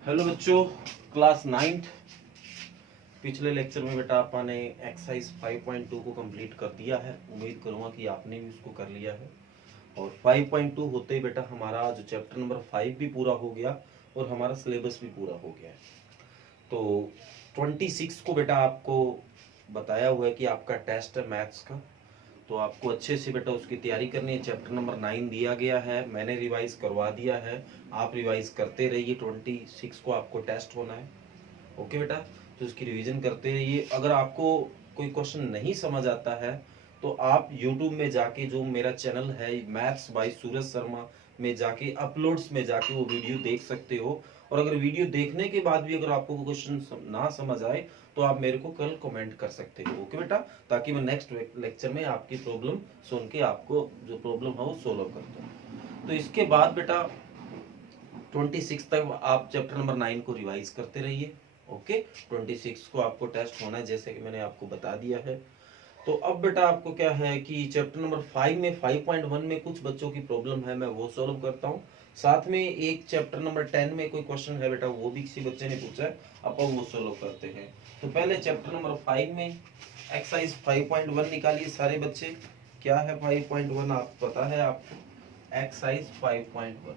Hello बच्चों, class 9th। पिछले lecture में बेटा आपने एक्सरसाइज 5.2 को कंप्लीट कर दिया है। उम्मीद करूंगा कि आपने भी उसको कर लिया है। और 5.2 होते ही बेटा हमारा जो चैप्टर नंबर 5 भी पूरा हो गया और हमारा सिलेबस भी पूरा हो गया है। तो 26 को बेटा आपको बताया हुआ है कि आपका टेस्ट है मैथ्स का। तो आपको अच्छे से बेटा उसकी तैयारी करनी है। चैप्टर नंबर 9 दिया गया है, मैंने रिवाइज करवा दिया है। आप रिवाइज करते रहिए। 26 को आपको टेस्ट होना है। ओके बेटा, तो उसकी रिवीजन करते रहिए। अगर आपको कोई क्वेश्चन नहीं समझ आता है तो आप यूट्यूब में जाके, जो मेरा चैनल है मैथ्स बाय सूरज शर्मा, में जाके अपलोड्स में जाके वो वीडियो देख सकते हो। और अगर वीडियो देखने के बाद भी अगर आपको क्वेश्चन ना समझ आए तो आप मेरे को कल कमेंट कर सकते हो। ओके बेटा, ताकि मैं नेक्स्ट लेक्चर में आपकी प्रॉब्लम सुन के आपको जो प्रॉब्लम है वो सोल्व कर दूं। तो इसके बाद बेटा 26 तक आप चैप्टर नंबर 9 को रिवाइज करते रहिए। ओके, 26 को आपको टेस्ट होना है जैसे कि मैंने आपको बता दिया है। तो अब बेटा आपको क्या है कि चैप्टर नंबर 5 में 5.1 में कुछ बच्चों की प्रॉब्लम है, मैं वो सॉल्व करता हूँ। साथ में एक चैप्टर नंबर 10 में कोई क्वेश्चन है बेटा, वो भी किसी बच्चे ने पूछा है, अपन वो सॉल्व करते हैं। तो पहले चैप्टर नंबर 5 में एक्सरसाइज 5.1 निकालिए सारे बच्चे। क्या है 5.1? आप पता है आपको? एक्सरसाइज 5.1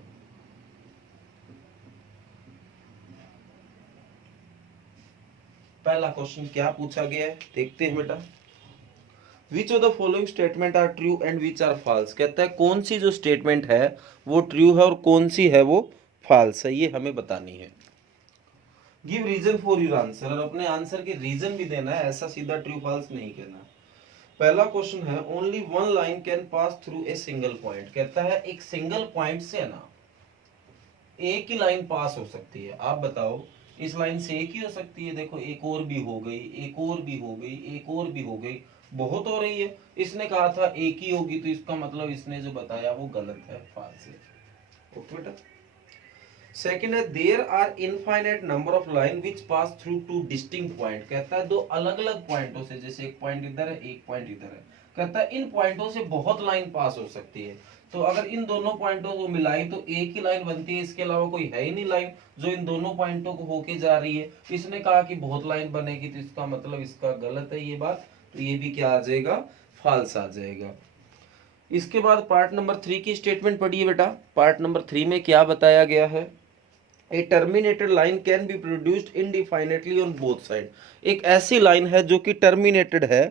पहला क्वेश्चन क्या पूछा गया है, देखते हैं बेटा। Which of the following statement are true and which are false. कहता है कौन सी जो स्टेटमेंट है वो ट्रू है और कौन सी है वो फॉल्स है, ये हमें बतानी है। Give reason for your answer, और अपने आंसर के रीजन भी देना है, ऐसा सीधा ट्रू फॉल्स नहीं कहना। पहला क्वेश्चन है only one line can pass through a single point. कहता है एक सिंगल पॉइंट से ना एक ही लाइन पास हो सकती है। आप बताओ, इस लाइन से एक ही हो सकती है? देखो, एक और भी हो गई, एक और भी हो गई, एक और भी हो गई, बहुत हो रही है। इसने कहा था एक ही होगी, तो इसका मतलब इसने जो बताया वो गलत है, फाल्स है। ओके बेटा। सेकंड है there are infinite number of line which pass through two distinct point. कहता है दो अलग अलग पॉइंटों से, जैसे एक पॉइंट इधर है एक पॉइंट इधर है, कहता है इन पॉइंटों से बहुत लाइन पास हो सकती है। तो अगर इन दोनों पॉइंटों को मिलाई तो एक ही लाइन बनती है, इसके अलावा कोई है ही नहीं लाइन जो इन दोनों पॉइंटों को होके जा रही है। इसने कहा कि बहुत लाइन बनेगी, तो इसका मतलब इसका गलत है ये बात। तो ये भी क्या आ जाएगा? फॉल्स आ जाएगा। इसके बाद पार्ट नंबर 3 की स्टेटमेंट पढ़िए बेटा। पार्ट नंबर 3 में क्या बताया गया है? A terminated line can be produced indefinitely on both side. एक ऐसी लाइन है जो कि टर्मिनेटेड है,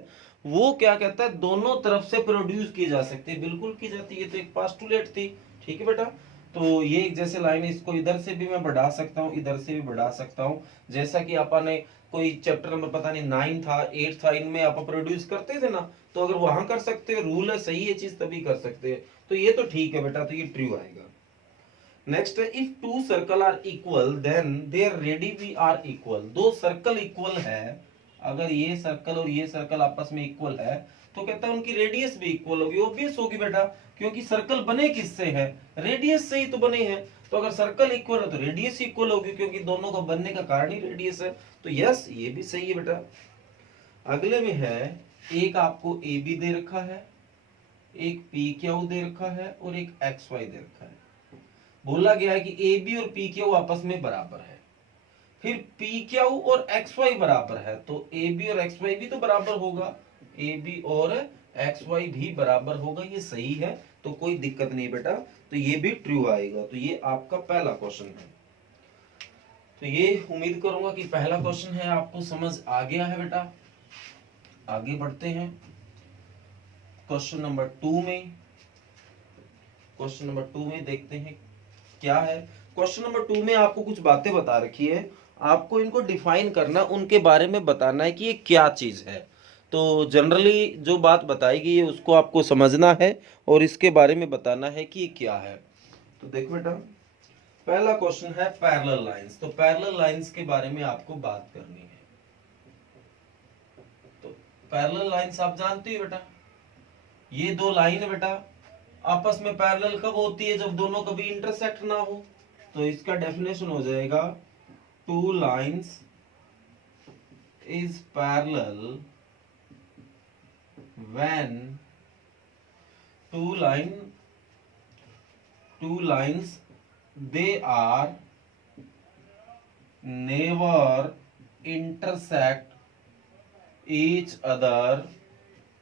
वो क्या कहता है दोनों तरफ से प्रोड्यूस की जा सकती है। बिल्कुल की जाती है, तो एक पास्टुलेट थी। ठीक है बेटा, तो ये एक जैसे लाइन है, इसको इधर से भी मैं बढ़ा सकता हूँ, इधर से भी बढ़ा सकता हूँ। जैसा कि अपन ने कोई चैप्टर नंबर पता नहीं 9 था 8 था, इनमें आप प्रोड्यूस करते थे ना, तो अगर वहां कर सकते हैं, रूल है, सही है चीज, तभी कर सकते हैं। तो ये तो ठीक है बेटा, तो ये ट्रू आएगा। नेक्स्ट है if two circle are equal then their radii भी आर इक्वल। दो सर्कल इक्वल है, अगर ये सर्कल और ये सर्कल आपस में इक्वल है, तो कहता है उनकी रेडियस भी इक्वल होगी। ऑब्वियस होगी बेटा, क्योंकि सर्कल बने किससे है? रेडियस से ही तो बने हैं। तो अगर सर्कल इक्वल है तो रेडियस इक्वल होगी, क्योंकि दोनों का बनने का कारण ही रेडियस है। तो यस, ये भी सही है बेटा। अगले में है एक आपको ए बी दे रखा है, एक पी क्यू दे रखा है और एक एक्स वाई दे रखा है। बोला गया है कि ए बी और पी क्यू आपस में बराबर है, फिर पी क्यू और एक्स वाई बराबर है, तो ए बी और एक्स वाई भी तो बराबर होगा, ए बी और एक्स वाई भी बराबर होगा, ये सही है। तो कोई दिक्कत नहीं बेटा, तो ये भी ट्रू आएगा। तो ये आपका पहला क्वेश्चन है। तो ये उम्मीद करूंगा कि पहला क्वेश्चन है आपको समझ आ गया है बेटा। आगे बढ़ते हैं क्वेश्चन नंबर 2 में। क्वेश्चन नंबर 2 में देखते हैं क्या है। क्वेश्चन नंबर 2 में आपको कुछ बातें बता रखी है, आपको इनको डिफाइन करना, उनके बारे में बताना है कि ये क्या चीज है। तो जनरली जो बात बताई गई है उसको आपको समझना है और इसके बारे में बताना है कि ये क्या है। तो देखो बेटा, पहला क्वेश्चन है पैरेलल लाइंस। तो पैरेलल लाइंस के बारे में आपको बात करनी है। तो पैरेलल लाइंस आप जानते हो बेटा, ये दो लाइन है बेटा, आपस में पैरेलल कब होती है? जब दोनों कभी इंटरसेक्ट ना हो। तो इसका डेफिनेशन हो जाएगा two lines is parallel when two lines they are never intersect each other,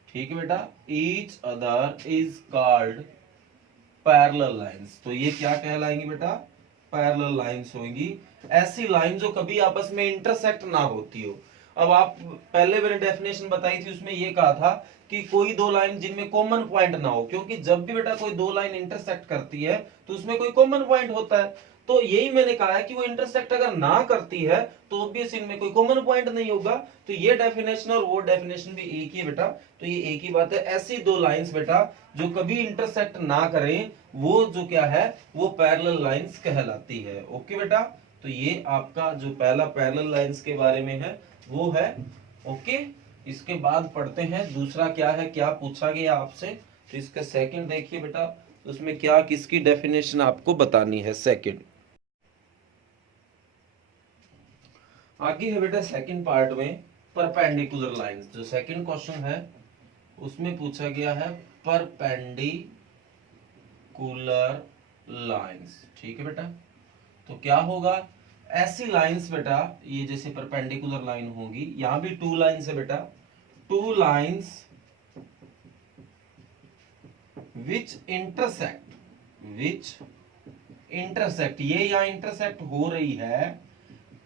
ठीक है बेटा, each other is called parallel lines. तो ये क्या कहलाएंगी बेटा, पैरेलल लाइंस होंगी, ऐसी लाइन जो कभी आपस में इंटरसेक्ट ना होती हो। अब आप पहले मैंने डेफिनेशन बताई थी, उसमें ये कहा था कि कोई दो लाइन जिनमें कॉमन पॉइंट ना हो, क्योंकि जब भी बेटा कोई दो लाइन इंटरसेक्ट करती है तो उसमें कोई कॉमन पॉइंट होता है। तो यही मैंने कहा है कि वो इंटरसेक्ट अगर ना करती है तो ऑब्वियस इनमें कोई कॉमन पॉइंट नहीं होगा। तो ये डेफिनेशन और वो डेफिनेशन भी एक ही है बेटा, तो ये एक ही बात है। ऐसी दो लाइंस बेटा जो कभी इंटरसेक्ट ना करें, वो जो क्या है, वो पैरेलल लाइंस कहलाती है। ओके बेटा, तो ये आपका जो पहला पैरेलल लाइंस के बारे में है वो है। ओके, इसके बाद पढ़ते हैं दूसरा क्या है, क्या पूछा गया आपसे। तो इसका सेकंड देखिए बेटा, उसमें क्या किसकी डेफिनेशन आपको बतानी है। सेकंड आगे है बेटा, सेकंड पार्ट में परपेंडिकुलर लाइंस। जो सेकंड क्वेश्चन है उसमें पूछा गया है परपेंडिकुलर लाइंस, ठीक है बेटा। तो क्या होगा, ऐसी लाइंस बेटा, ये जैसे परपेंडिकुलर लाइन होगी, यहां भी टू लाइंस है बेटा, टू लाइंस विच इंटरसेक्ट, ये यहां इंटरसेक्ट हो रही है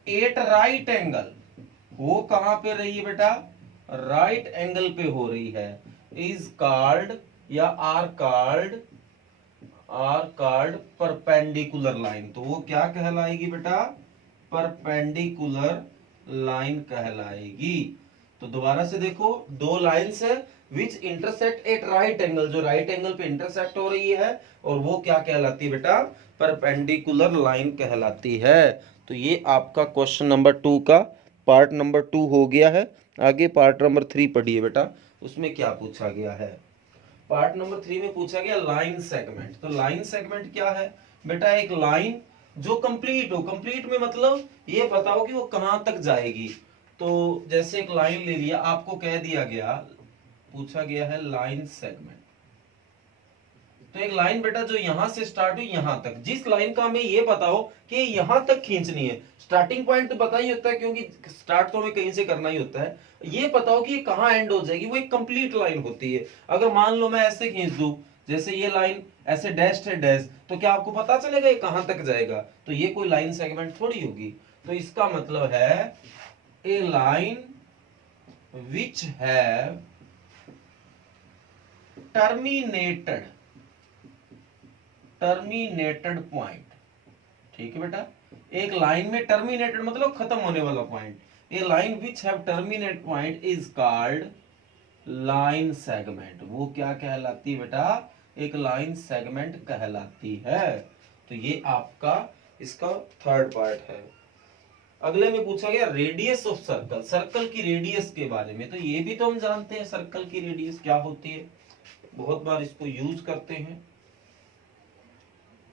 एट राइट एंगल। वो कहां पे रही है बेटा, राइट एंगल पे हो रही है, इज कॉल्ड या आर कॉल्ड परपेंडिकुलर लाइन। तो वो क्या कहलाएगी बेटा, परपेंडिकुलर लाइन कहलाएगी। तो दोबारा से देखो, दो लाइंस है विच इंटरसेक्ट एट राइट एंगल, जो राइट एंगल पे इंटरसेक्ट हो रही है, और वो क्या कहलाती है बेटा, परपेंडिकुलर लाइन कहलाती है। तो ये आपका क्वेश्चन नंबर 2 का पार्ट नंबर 2 हो गया है। आगे पार्ट नंबर 3 पढ़िए बेटा, उसमें क्या पूछा गया है। पार्ट नंबर 3 में पूछा गया लाइन सेगमेंट। तो लाइन सेगमेंट क्या है बेटा, एक लाइन जो कंप्लीट हो। कंप्लीट में मतलब ये बताओ कि वो कहां तक जाएगी। तो जैसे एक लाइन ले लिया, आपको कह दिया गया, पूछा गया है लाइन सेगमेंट। तो एक लाइन बेटा जो यहां से स्टार्ट हुई यहां तक, जिस लाइन का हमें ये बताओ कि यहां तक खींचनी है। स्टार्टिंग पॉइंट तो पता ही होता है, क्योंकि स्टार्ट तो हमें कहीं से करना ही होता है। ये बताओ कि ये कहां एंड हो जाएगी, वो एक कंप्लीट लाइन होती है। अगर मान लो मैं ऐसे खींच दूं, जैसे ये लाइन ऐसे डैश है डैश, तो क्या आपको पता चलेगा ये कहां तक जाएगा? तो ये कोई लाइन सेगमेंट थोड़ी होगी। तो इसका मतलब है a line which have terminated point, ठीक है बेटा। एक लाइन में टर्मिनेटेड मतलब खत्म होने वाला point. A line which have terminate point is called line segment. वो क्या कहलाती है बेटा, एक लाइन सेगमेंट कहलाती है। तो ये आपका इसका थर्ड पार्ट है। अगले में पूछा गया रेडियस ऑफ सर्कल, सर्कल की रेडियस के बारे में। तो ये भी तो हम जानते हैं सर्कल की रेडियस क्या होती है, बहुत बार इसको यूज करते हैं।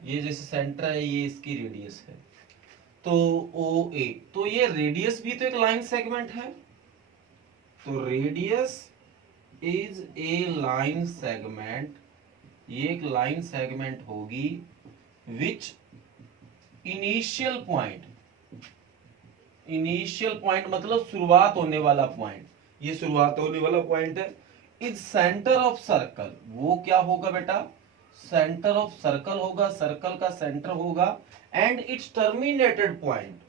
ये जैसे सेंटर है, ये इसकी रेडियस है, तो ओ ए, तो ये रेडियस भी तो एक लाइन सेगमेंट है। तो radius is a line segment, ये एक लाइन सेगमेंट होगी विच इनिशियल पॉइंट मतलब शुरुआत होने वाला पॉइंट, ये शुरुआत होने वाला पॉइंट है। इज सेंटर ऑफ सर्कल, वो क्या होगा बेटा, सेंटर ऑफ सर्कल होगा, सर्कल का सेंटर होगा। एंड इट्स टर्मिनेटेड पॉइंट,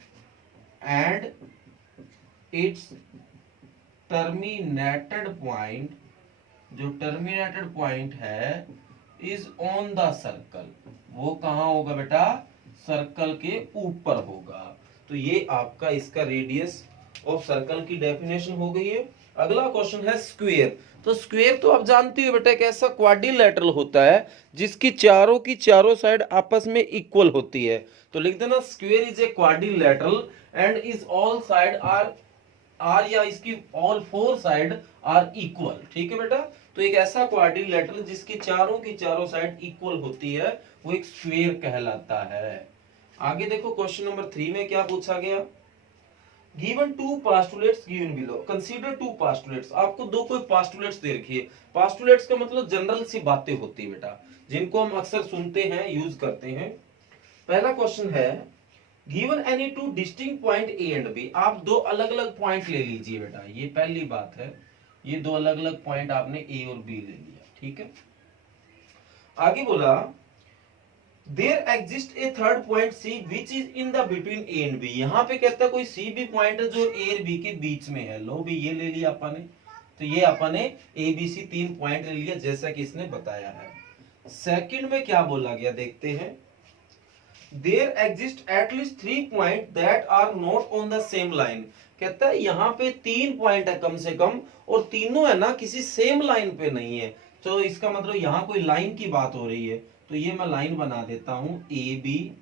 जो टर्मिनेटेड पॉइंट है इज ऑन द सर्कल, वो कहां होगा बेटा, सर्कल के ऊपर होगा। तो ये आपका इसका रेडियस ऑफ सर्कल की डेफिनेशन हो गई है। अगला क्वेश्चन है स्क्वायर। तो स्क्वायर तो आप जानते हो बेटा, एक ऐसा क्वाड्रिलेटरल होता है जिसकी चारों की चारों साइड आपस में इक्वल होती है। तो लिख देना square is a quadrilateral and is all side are या इसकी all four side are equal, ठीक है बेटा। तो एक ऐसा क्वाड्रिलेटरल जिसकी चारों की चारों साइड इक्वल होती है, वो एक स्क्वायर कहलाता है। आगे देखो क्वेश्चन नंबर 3 में क्या पूछा गया, given two postulates given below, consider two postulates. आपको दो कोई पास्टुलेट्स दे रखी है। पास्टुलेट्स का मतलब जनरल सी बातें होती है बेटा, जिनको हम अक्सर सुनते हैं, यूज करते हैं। पहला क्वेश्चन है given any two distinct point A and B, आप दो अलग अलग पॉइंट ले लीजिए बेटा, ये पहली बात है, ये दो अलग अलग पॉइंट आपने ए और बी ले लिया, ठीक है। आगे बोला there exist a third point C which is in the between A and B, यहाँ पे कहता है कोई सी भी पॉइंट है जो ए और बी के बीच में है। लो भी ये ले लिया अपन ने, तो ये अपन ने ए बी सी तीन पॉइंट ले लिया जैसा कि इसने बताया है। सेकंड में क्या बोला गया देखते हैं, there exist at least 3 point that are not on the same line, कहता है यहाँ पे 3 पॉइंट है कम से कम, और तीनों है ना किसी सेम लाइन पे नहीं है, तो इसका मतलब यहाँ कोई लाइन की बात हो रही है। तो ये मैं लाइन बना देता हूं ए बी,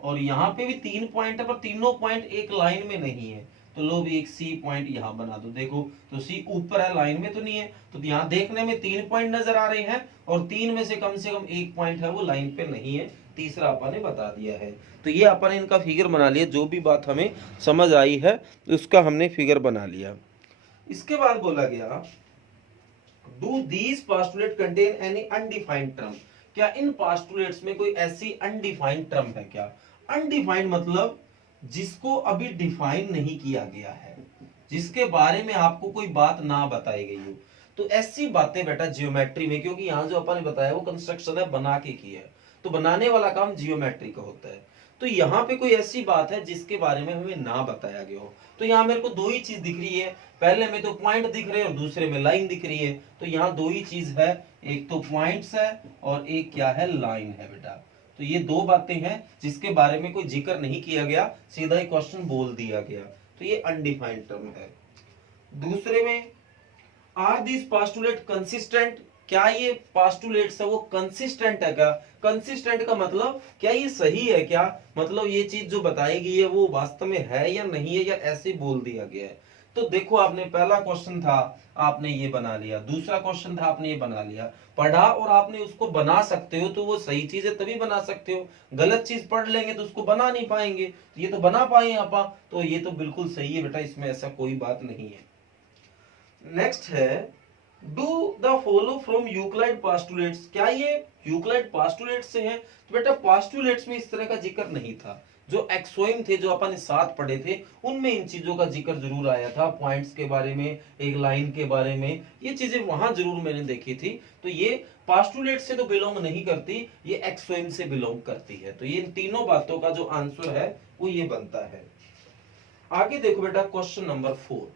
और यहाँ पे भी 3 पॉइंट है पर तीनों पॉइंट एक लाइन में नहीं है, तो लो भी एक सी पॉइंट यहाँ बना दो। देखो तो सी ऊपर है, लाइन में तो नहीं है, तो यहाँ देखने में 3 पॉइंट नजर आ रहे हैं, और 3 में से कम एक पॉइंट है वो लाइन पे नहीं है, तीसरा अपन ने बता दिया है। तो ये अपन ने इनका फिगर बना लिया, जो भी बात हमें समझ आई है उसका हमने फिगर बना लिया। इसके बाद बोला गया do these postulate contain any undefined term, क्या इन पास्टुलेट्स में कोई ऐसी अनडिफाइंड टर्म है क्या। अनडिफाइंड मतलब जिसको अभी डिफाइन नहीं किया गया है, जिसके बारे में आपको कोई बात ना बताई गई हो। तो ऐसी बातें बेटा जियोमेट्री में, क्योंकि यहाँ जो अपन ने बताया वो कंस्ट्रक्शन है, बना के की है, तो बनाने वाला काम जियोमेट्री का होता है। तो यहाँ पे कोई ऐसी बात है जिसके बारे में हमें ना बताया गया हो। तो यहाँ मेरे को दो ही चीज दिख रही है, पहले में तो पॉइंट दिख रहे हैं और दूसरे में लाइन दिख रही है, तो यहाँ दो ही चीज है, एक तो पॉइंट्स है और एक क्या है, लाइन है बेटा। तो ये दो बातें हैं जिसके बारे में कोई जिक्र नहीं किया गया, सीधा ही क्वेश्चन बोल दिया गया, तो ये अनडिफाइंड टर्म है। दूसरे में आर दिस पास्टुलेट कंसिस्टेंट, क्या ये पास्टुलेट्स है वो कंसिस्टेंट है क्या। कंसिस्टेंट का मतलब क्या ये सही है क्या, मतलब ये चीज जो बताई गई है वो वास्तव में है या नहीं है, या ऐसे बोल दिया गया है। तो देखो आपने पहला क्वेश्चन था आपने ये बना लिया, दूसरा क्वेश्चन था आपने ये बना लिया, पढ़ा और आपने उसको बना सकते हो तो वो सही चीज है तभी बना सकते हो, गलत चीज पढ़ लेंगे तो उसको बना नहीं पाएंगे, ये तो बना पाए आपा, तो ये तो बिल्कुल सही है बेटा, इसमें ऐसा कोई बात नहीं है। नेक्स्ट है do the follow from Euclid postulates, क्या ये यूक्लिड पास्टुलेट्स से हैं। तो बेटा पास्टुलेट्स में इस तरह का जिक्र नहीं था, जो एक्सोइम थे जो अपन साथ पढ़े थे उनमें इन चीजों का जिक्र जरूर आया था, पॉइंट्स के बारे में, एक लाइन के बारे में, ये चीजें वहां जरूर मैंने देखी थी। तो ये पास्टुलेट से तो बिलोंग नहीं करती, ये एक्सोइम से बिलोंग करती है। तो ये इन तीनों बातों का जो आंसर है वो ये बनता है। आगे देखो बेटा क्वेश्चन नंबर 4,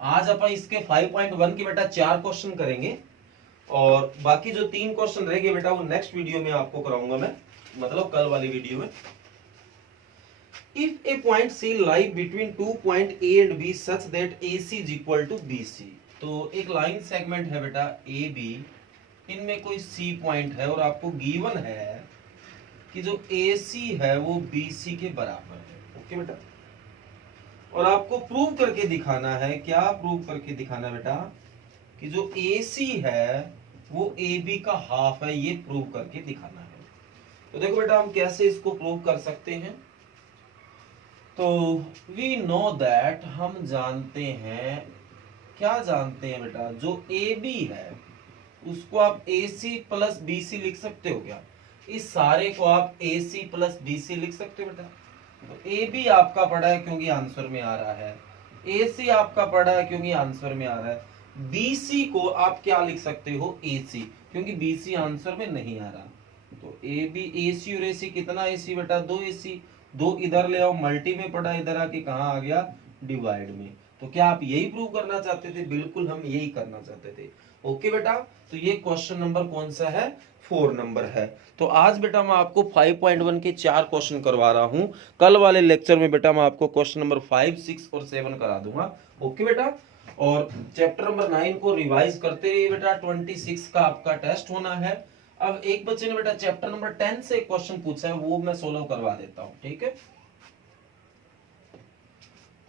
आज अपन इसके 5.1 के बेटा 4 क्वेश्चन करेंगे, और बाकी जो 3 क्वेश्चन रह गए बेटा वो नेक्स्ट वीडियो में आपको कराऊंगा मैं, मतलब कल वाली वीडियो में। If a point C lie between 2 point A and B such that AC is equal to BC, तो एक लाइन सेगमेंट है बेटा AB, इनमें कोई C पॉइंट है और आपको गिवन है कि जो AC है वो BC के बराबर है। ओके बेटा, और आपको प्रूव करके दिखाना है, क्या प्रूव करके दिखाना है बेटा, कि जो AC है वो AB का हाफ है, ये प्रूव करके दिखाना है। तो देखो बेटा हम कैसे इसको प्रूव कर सकते हैं। तो वी नो दैट, हम जानते हैं, क्या जानते हैं बेटा, जो AB है उसको आप AC प्लस BC लिख सकते हो क्या, इस सारे को आप AC प्लस BC लिख सकते हो बेटा। तो AB आपका पड़ा है क्योंकि आंसर में आ रहा है, AC आपका पड़ा है क्योंकि आंसर में आ रहा है, BC को आप क्या लिख सकते हो, AC, क्योंकि BC आंसर में नहीं आ रहा। तो AB, AC और AC कितना AC बेटा, 2AC, 2 इधर ले आओ, मल्टी में पड़ा, इधर आके कहाँ आ गया, डिवाइड में। तो क्या आप यही प्रूव करना चाहते थे, बिल्कुल हम यही करना चाहते थे। ओके बेटा, तो ये क्वेश्चन नंबर कौन सा है, 4 नंबर है। तो आज बेटा मैं आपको 5.1 के 4 क्वेश्चन करवा रहा हूं, कल वाले लेक्चर में बेटा मैं आपको क्वेश्चन नंबर 5, 6 और 7 करा दूंगा। ओके बेटा, और चैप्टर नंबर 9 को रिवाइज करते रहिए बेटा, 26 का आपका टेस्ट होना है। अब एक बच्चे ने बेटा चैप्टर नंबर 10 से क्वेश्चन पूछा है, वो मैं सोल्व करवा देता हूं, ठीक है।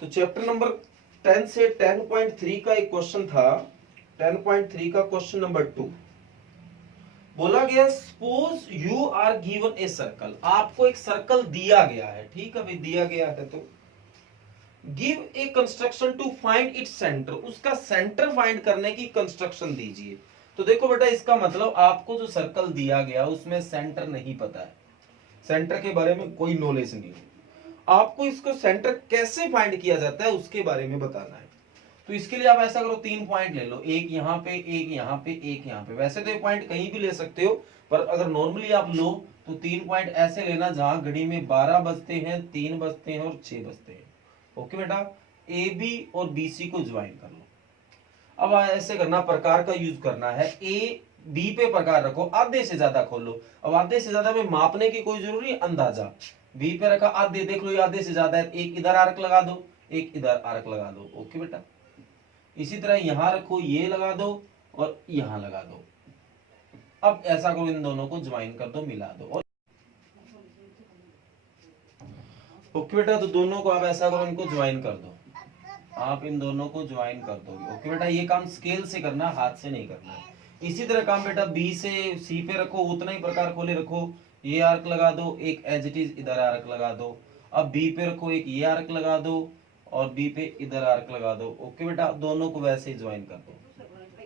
तो चैप्टर नंबर 10 से 10.3 का एक क्वेश्चन था, 10.3 का क्वेश्चन नंबर 2 बोला गया, suppose you are given a circle, आपको एक सर्कल दिया गया है, ठीक है भाई, दिया गया है, तो give a construction to find its centre, उसका सेंटर फाइंड करने की कंस्ट्रक्शन दीजिए। तो देखो बेटा इसका मतलब आपको जो सर्कल दिया गया उसमें सेंटर नहीं पता है, सेंटर के बारे में कोई नॉलेज नहीं हो, आपको इसको सेंटर कैसे फाइंड किया जाता है उसके बारे में बताना है। तो इसके लिए आप ऐसा करो, 3 पॉइंट ले लो, एक यहाँ पे, एक यहाँ पे, एक यहाँ पे। वैसे तो ये पॉइंट कहीं भी ले सकते हो, पर अगर नॉर्मली आप लो तो 3 पॉइंट ऐसे लेना जहां घड़ी में 12 बजते हैं, 3 बजते हैं और 6 बजते हैं। ओके बेटा, ए बी और बी सी को ज्वाइन कर लो। अब ऐसे करना, प्रकार का यूज करना है, ए बी पे प्रकार रखो, आधे से ज्यादा खोलो। अब आधे से ज्यादा में मापने की कोई जरूरी नहीं, अंदाजा। बी पे रखा आधे, देख लो ये आधे से ज्यादा है, एक इधर आर्क लगा दो, एक इधर आर्क लगा दो। ओके बेटा, इसी तरह यहां रखो, ये लगा दो और यहां लगा दो। अब ऐसा करो, इन दोनों को ज्वाइन कर दो, मिला दो। और ओके बेटा, तो दोनों को आप ऐसा करो, इनको ज्वाइन कर दो, आप इन दोनों को ज्वाइन कर दोगे। ओके बेटा, ये काम स्केल से करना, हाथ से नहीं करना। इसी तरह काम बेटा बी से सी पे रखो, उतना ही प्रकार खोले रखो, ये आर्क लगा दो, एक एज इट इज इधर आर्क लगा दो। अब बी पे रखो, एक ये आर्क लगा दो और बी पे इधर आर्क लगा दो। ओके बेटा, दोनों को वैसे ही ज्वाइन कर दो।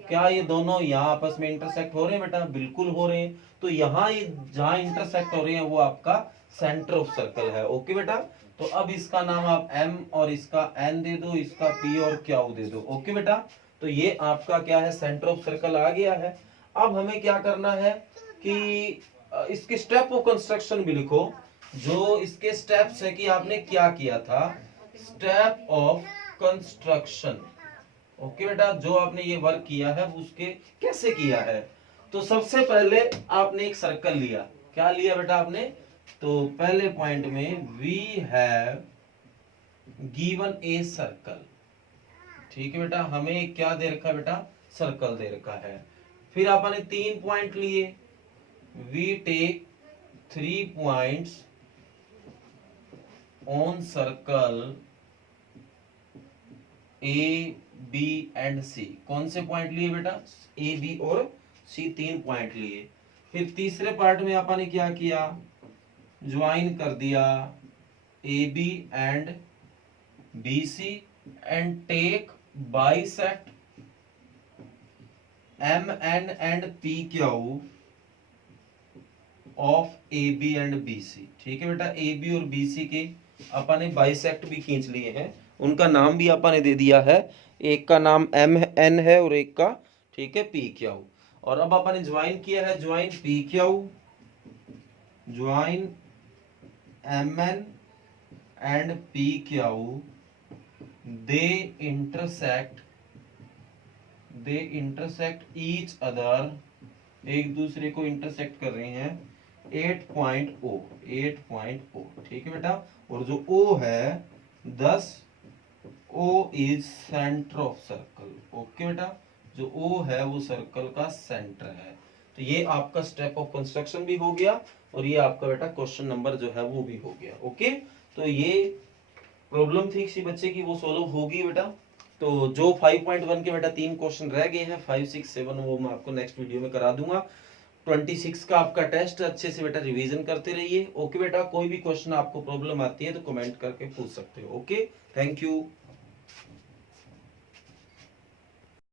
क्या ये दोनों यहाँ आपस में इंटरसेक्ट हो रहे हैं बेटा? बिल्कुल हो रहे हैं। तो यहाँ ये जहां इंटरसेक्ट हो रहे हैं वो आपका सेंटर ऑफ सर्कल है। ओके बेटा, तो अब इसका नाम आप एम और इसका एन दे दो, इसका पी और क्यू दे दो। ओके बेटा, तो ये आपका क्या है, सेंटर ऑफ सर्कल आ गया है। अब हमें क्या करना है कि इसके स्टेप ऑफ कंस्ट्रक्शन भी लिखो, जो इसके स्टेप्स है कि आपने क्या किया था, स्टेप ऑफ कंस्ट्रक्शन। ओके बेटा, जो आपने ये वर्क किया है उसके कैसे किया है। तो सबसे पहले आपने एक सर्कल लिया, क्या लिया बेटा आपने, तो पहले पॉइंट में we have given a circle. ठीक है बेटा, हमें क्या दे रखा है बेटा, सर्कल दे रखा है। फिर आपने 3 पॉइंट लिए, we take 3 points on circle A B and C. कौन से पॉइंट लिए बेटा, ए बी और सी, 3 पॉइंट लिए। फिर तीसरे पार्ट में आपने क्या किया, ज्वाइन कर दिया A B and B C and take bisect M N and P Q of A B and B C. ठीक है बेटा, ए बी और बी सी के अपने बाइसेक्ट भी खींच लिए हैं, उनका नाम भी आपने दे दिया है, एक का नाम एम एन है और एक का, ठीक है, पी क्यू। और अब आपने ज्वाइन किया है, join P Q, join M N and P Q, they intersect each other, एक दूसरे को इंटरसेक्ट कर रहे हैं 8.0। ठीक है बेटा, और जो O है 10, O is centre of circle. Okay बेटा, जो O है वो सर्कल का सेंटर है। तो ये आपका स्टेप ऑफ कंस्ट्रक्शन भी हो गया और ये आपका बेटा क्वेश्चन नंबर जो है वो भी हो गया। ओके, तो ये प्रॉब्लम थी किसी बच्चे की, वो सोल्व होगी बेटा। तो जो 5.1 के बेटा 3 क्वेश्चन रह गए हैं, 5, 6, 7, वो मैं आपको नेक्स्ट वीडियो में करा दूंगा। 26 का आपका टेस्ट, अच्छे से बेटा रिवीजन करते रहिए। ओके बेटा, कोई भी क्वेश्चन आपको प्रॉब्लम आती है तो कमेंट करके पूछ सकते हो। Okay, thank you.